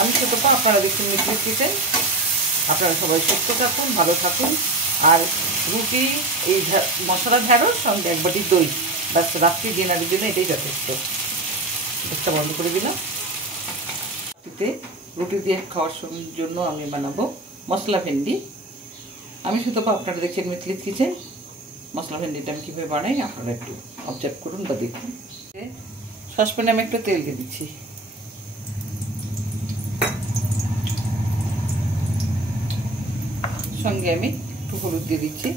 আমি ছোটপা, আপনারা দেখুন মিথিলিস কিচেন। আপনারা সবাই সুস্থ থাকুন, ভালো থাকুন। আর রুটি, এই মশলা ঢ্যাঁড়স সঙ্গে এক বাটি দই, বাস রাত্রি ডিনারের জন্য এটাই যথেষ্ট। গ্যাসটা বন্ধ করে দিলাম। রুটি দিয়ে খাওয়ার জন্য আমি বানাবো মশলা ভেন্ডি। আমি ছোটপা, আপনারা দেখছেন মিথিলিস কিচেন। মশলা ভেন্ডিটা আমি কীভাবে বানাই আপনারা একটু অবজার্ভ করুন বা দেখুন। সসপ্যানে আমি একটু তেল দিয়ে দিচ্ছি। সঙ্গে আমি একটু হলুদ দিয়ে দিচ্ছি।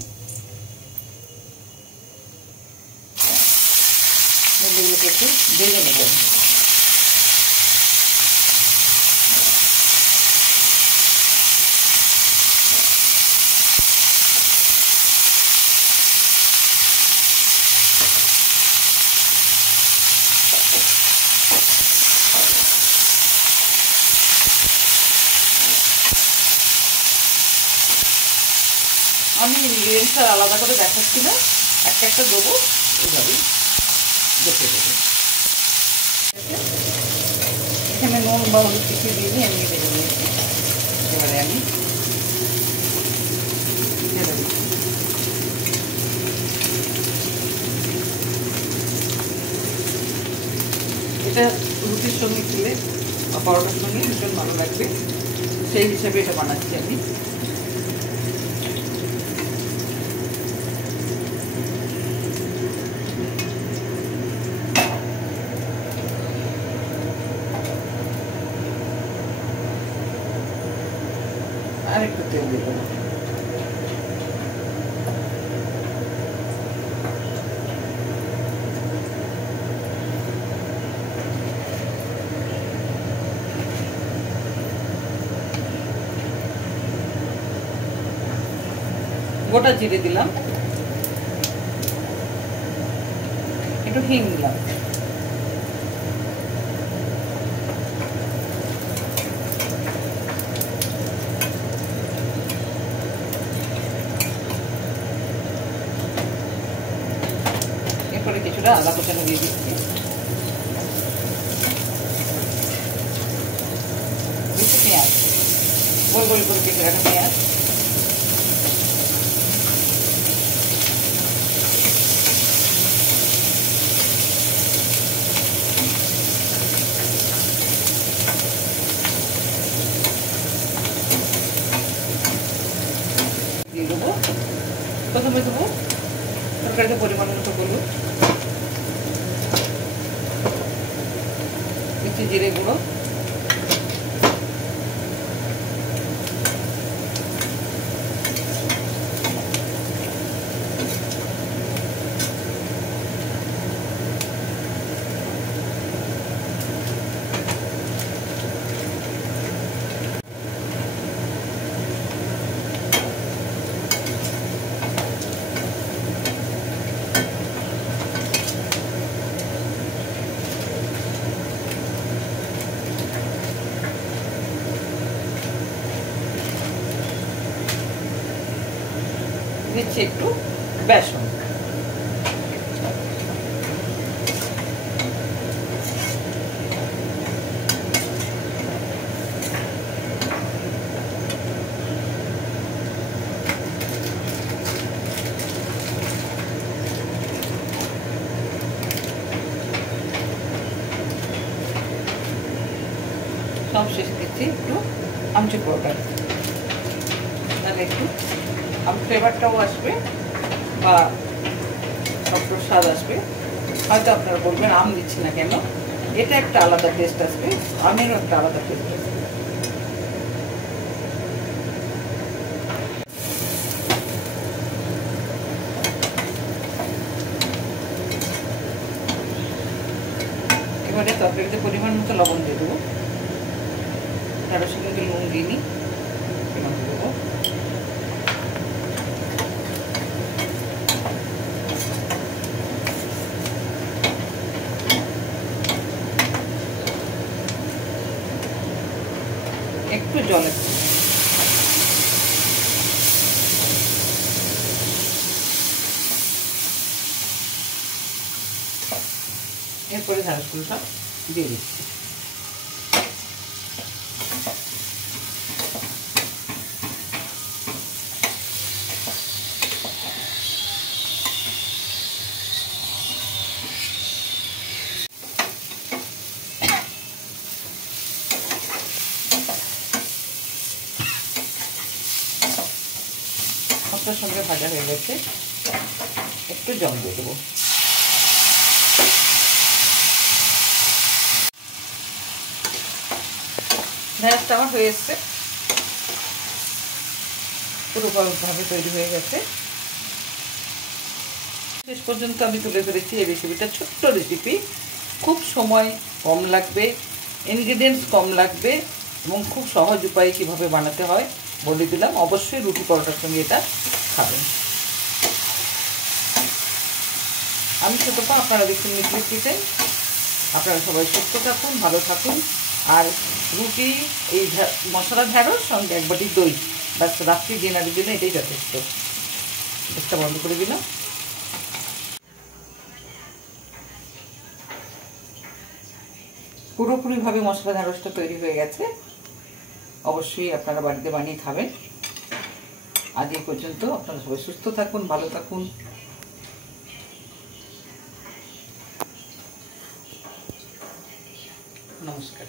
এগুলোকে একটু ভেজে নেব। আমি ইনগ্রিডিয়েন্টস আর আলাদা করে দেখাচ্ছি না, একটা একটা দেবো, এইভাবেই দেখে দেবো। এখানে নুন বা হলুদ কিছু দিয়ে এমনি ভেজে নিয়েছি। এবারে আমি ঢেলে দিচ্ছি। এটা রুটির সঙ্গে খেলে বা পরোটার সঙ্গে ভীষণ ভালো লাগবে, সেই হিসাবে এটা বানাচ্ছি আমি। আর একটু তেল দিয়ে দেবো। গোটা জিরে দিলাম, একটু হিং দিলাম, এরপরে কিছুটা আদা কুচানো দিয়ে দিচ্ছি, কিছু পেঁয়াজ, গোল গোল করে কেটে রাখা পেঁয়াজ, দিয়ে দেবো। প্রথমে দেবো তরকারিতে পরিমাণ মতো হলুদ, কিছু জিরে গুঁড়ো, দিচ্ছি একটু বেসন, সব শেষে দিচ্ছি একটু আমচুর পাউডার, তাহলে একটু ফ্লেভারটাও আসবে বা একটু স্বাদ আসবে। হয়তো আপনারা বলবেন আম দিচ্ছি না কেন, এটা একটা আলাদা টেস্ট আসবে, আমেরও একটা আলাদা টেস্ট আসবে। এবারে তরকারিতে পরিমাণ মতো লবণ দিয়ে দেবো, ঢেঁড়সের মধ্যে নুন দিইনি, দেবো। একটু জল, এরপরে ঢেঁড়সগুলো সব দিয়ে দিচ্ছি। মশলার সঙ্গে ভাজা হয়ে গেছে, একটু জল দিয়ে দেবো। ঢ্যাঁড়সটা আমার হয়ে এসছে, পুরোভাবে তৈরি হয়ে গেছে। শেষ পর্যন্ত আমি তুলে ধরেছি এই রেসিপিটা, ছোট্ট রেসিপি, খুব সময় কম লাগবে, ইনগ্রিডিয়েন্টস কম লাগবে এবং খুব সহজ উপায়ে কীভাবে বানাতে হয় বলে দিলাম। অবশ্যই রুটি পরোটার সঙ্গে এটা খাবেন। আমি ছোটপা, আপনারা দেখুন মিটলিস কিচেন। আপনারা সবাই সুস্থ থাকুন, ভালো থাকুন। আর রুটি, এই মশলা ঢ্যাঁড়স সঙ্গে এক বাটি দই, ব্যাস রাত্রি ডিনারের জন্য এটাই যথেষ্ট। গ্যাসটা বন্ধ করে দিলাম। পুরোপুরিভাবে মশলা ঢ্যাঁড়সটা তৈরি হয়ে গেছে। অবশ্যই আপনারা বাড়িতে বানিয়ে খাবেন। আজ এই পর্যন্ত। আপনারা সবাই সুস্থ থাকুন, ভালো থাকুন। নমস্কার।